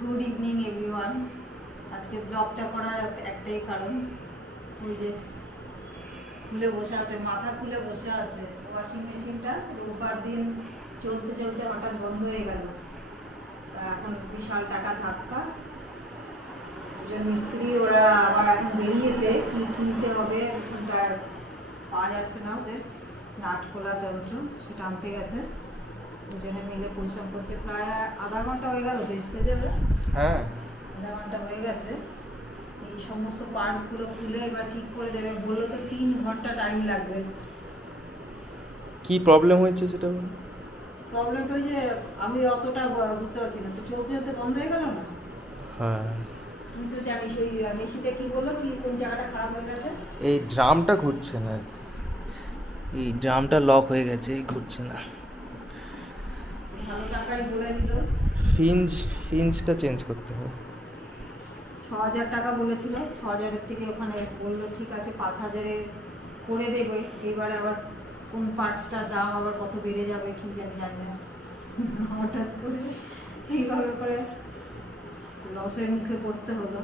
Good evening everyone. আজকে ব্লগটা করার একটাই কারণ, ওই যে খুলে বসে আছে, মাথা খুলে বসে আছে ওয়াশিং মেশিনটা। রোববার দিন চলতে চলতে হঠাৎ বন্ধ হয়ে গেল, তা এখন বিশাল টাকা ধাক্কা। দুজন মিস্ত্রি ওরা আবার এখন বেরিয়েছে, কি কিনতে হবে পাওয়া যাচ্ছে না, ওদের নাট খোলা যন্ত্র সেটা আনতে গেছে। দুজনে মিলে পরিশ্রম করছে, প্রায় আধা ঘন্টা হয়ে গেল তো এসছে যাবে। হ্যাঁ, আধা ঘন্টা হয়ে গেছে। এই সমস্ত পার্টসগুলো খুলে এবার ঠিক করে দেবে বললো, তো 3 ঘন্টা টাইম লাগবে। কি প্রবলেম হয়েছে সেটা? প্রবলেমটা হয়েছে আমি অতটা বুঝতে পারছি না, তো চলতে চলতে বন্ধ হয়ে গেল না। হ্যাঁ, তুমি তো জানিস ওই মেশিনটা কি বললো, কি কোন জায়গাটা খারাপ হয়ে গেছে। এই ড্রামটা ঘুরছে না, এই ড্রামটা লক হয়ে গেছে, এই ঘুরছে না। ভালো টাকাই বলে দিল, ফিঞ্জটা চেঞ্জ করতে হবে। 6000 টাকা বলেছিল, 6000-এর থেকে ওখানে বললো ঠিক আছে 5000-এ করে দেবে। এবারে আবার কোন পার্টসটার দাম আবার কত বেড়ে যাবে কি জানি না। হঠাৎ করে এইভাবে করে লসের মুখে পড়তে হলো।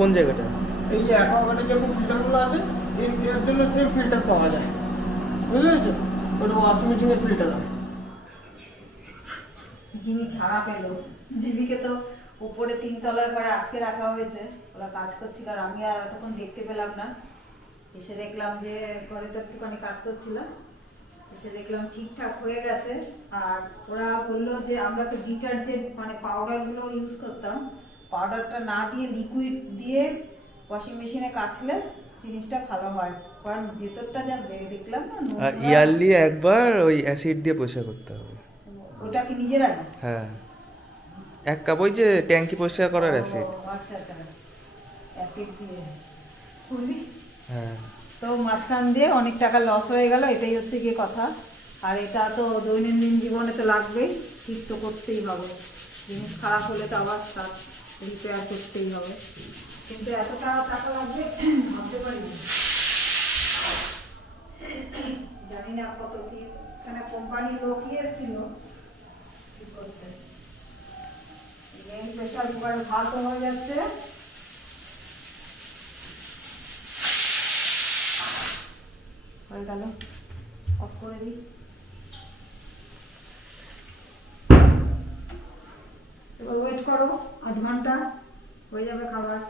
কোন জায়গাটা? এই যে অ্যাকোয়াগার্ডের যে ফিল্টারগুলো আছে, এর জন্য সেম ফিল্টার পাওয়া যায়, বুঝতে ওটা ওয়াশিং মেশিনের ফিল্টার হয়। জিমি ছাড়া পেল, জিমিকে তো উপরে 3 তলায় পরে আটকে রাখা হয়েছে, ওরা কাজ করছিল আর আমি আর তখন দেখতে পেলাম না। এসে দেখলাম যে ঘরে তো একটুখানি কাজ করছিলাম, এসে দেখলাম ঠিকঠাক হয়ে গেছে। আর ওরা বললো যে আমরা তো ডিটারজেন্ট মানে পাউডারগুলো ইউজ করতাম, পাউডারটা না দিয়ে লিকুইড দিয়ে ওয়াশিং মেশিনে কাচলে জিনিসটা ভালো হয়, কারণ ভেতরটা যা দেখলাম না আর নোংরা। ইয়ারলি একবার ওই অ্যাসিড দিয়ে পরিষ্কার করতে হবে। ওটা কি নিজেরাই? হ্যাঁ, 1 কাপ ওই যে ট্যাঙ্কি পরিষ্কার করার অ্যাসিড। আচ্ছা আচ্ছা, অ্যাসিড দিয়ে করবি। হ্যাঁ, তো মাঝখান দিয়ে অনেক টাকা লস হয়ে গেল, এটাই হচ্ছে গিয়ে কথা। আর এটা তো দৈনন্দিন জীবনে তো লাগবেই, ঠিক তো করতেই হবে। জিনিস খারাপ হলে তো আবার রিপেয়ার করতেই হবে, কিন্তু এতটা টাকা লাগবে ভাবতে পারিনি। জানি না কত কি, এখানে কোম্পানির লোকই এসেছিল ঠিক করতে। প্রেশার কুকারে ভাত হয়ে যাচ্ছে, হয়ে গেল, অফ করে দিই। এবার ওয়েট করো, 1/2 ঘন্টা হয়ে যাবে খাবার।